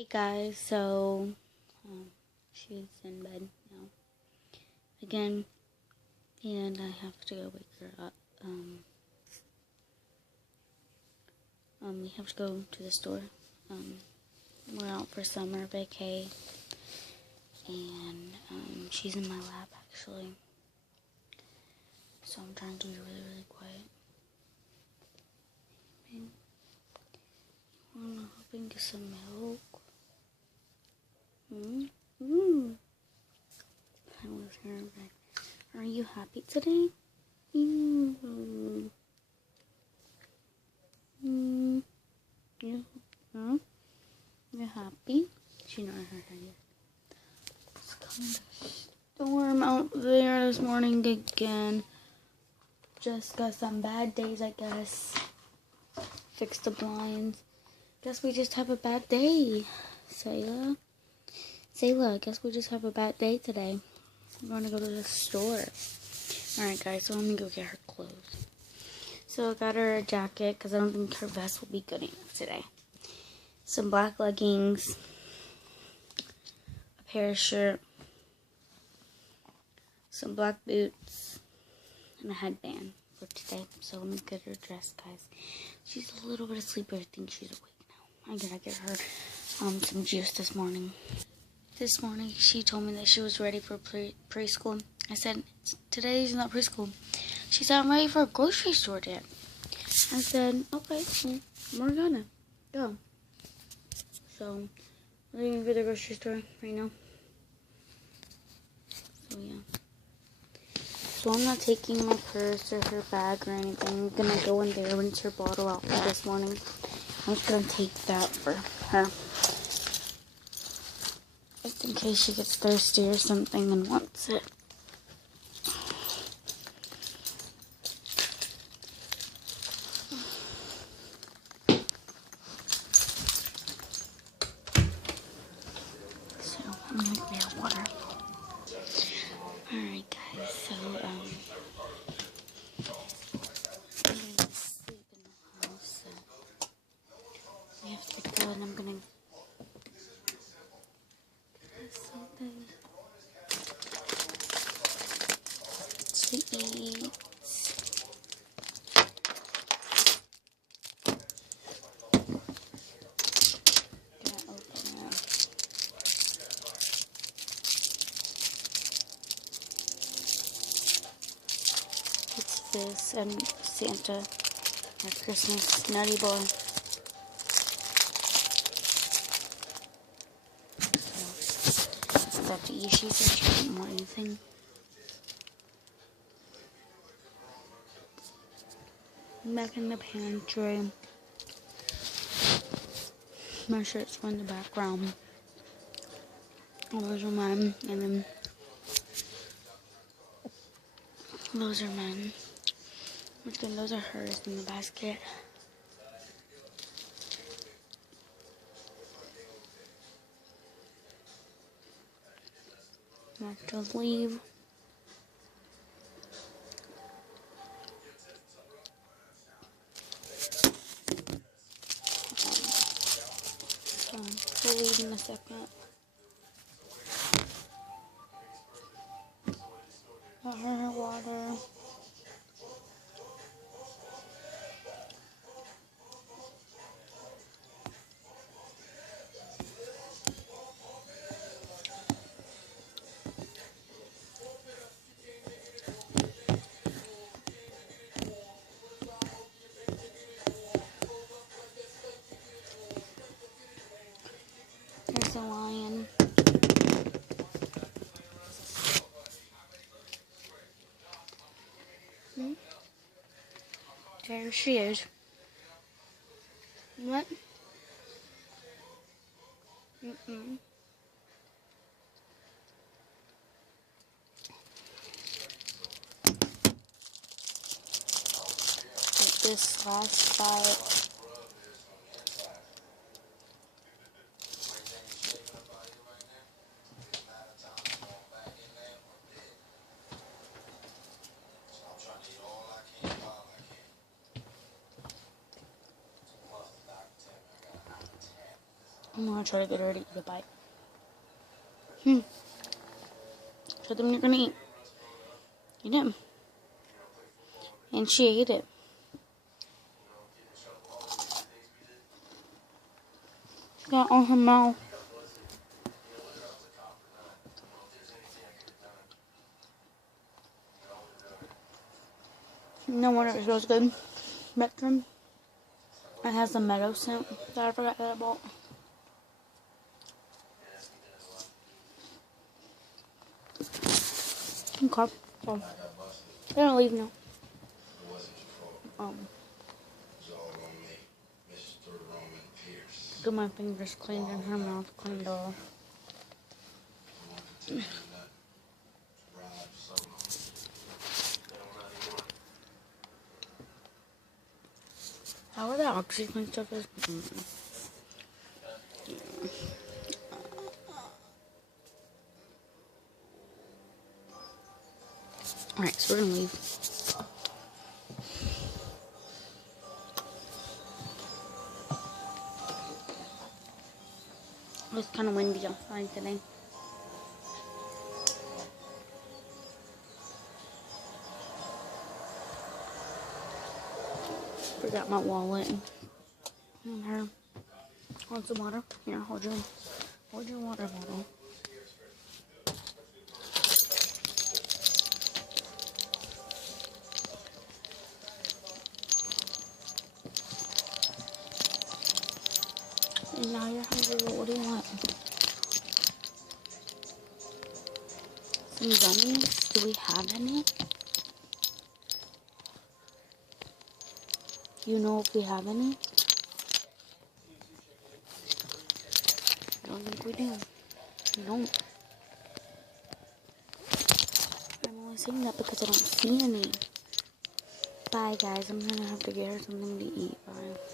Hey guys, so she's in bed now again, and I have to go wake her up. We have to go to the store. We're out for summer vacay, and she's in my lap actually, so I'm trying to be really quiet. You wanna hop and get some milk? I was here. Are you happy today? You're happy? She not her hair yet. It's kind of storm out there this morning again. Just got some bad days, I guess. Fixed the blinds. Guess we just have a bad day. Sayla, I guess we just have a bad day today. I'm going to go to the store. Alright guys, so let me go get her clothes. So I got her a jacket because I don't think her vest will be good enough today. Some black leggings, a pair of shirt, some black boots, and a headband for today. So let me get her dressed, guys. She's a little bit asleep, but I think she's awake now. I gotta get her some juice this morning. This morning, she told me that she was ready for preschool. I said, today's not preschool. She said, I'm ready for a grocery store yet. I said, okay, we're gonna go. So, we're gonna go to the grocery store right now. So, yeah. So, I'm not taking my purse or her bag or anything. I'm gonna go in there, rinse her bottle out for this morning. I'm just gonna take that for her. Just in case she gets thirsty or something and wants it. So, I'm gonna get her water. Alright guys, so, I'm gonna sleep in the house, so we have to go and I'm gonna get something to eat. Gonna open up. It's this and Santa at Christmas Nutty Boy. Stuff to eat. She said she didn't want anything. Back in the pantry. My shirts were in the background. All those are mine, and then those are mine. But then those are hers in the basket. I have to leave. So we'll leave in a second. Got her water. There's a lion. There she is. What? Get this last bite. I'm gonna try to get her to eat a bite. Show them you're gonna eat. Eat it. And she ate it. Got on her mouth. No wonder it smells good. Spectrum. It has a meadow scent that I forgot that I bought. Okay. So, they're gonna leave now. Get my fingers cleaned and her mouth cleaned off. How are the oxygen stuff is? Alright, so we're gonna leave. It's kind of windy outside today. Forgot my wallet and her. Want some water? Here, hold your water bottle. And now you're hungry. What do you want? Some gummies? Do we have any? You know if we have any? I don't think we do. We don't. I'm only saying that because I don't see any. Bye guys, I'm gonna have to get her something to eat. Bye.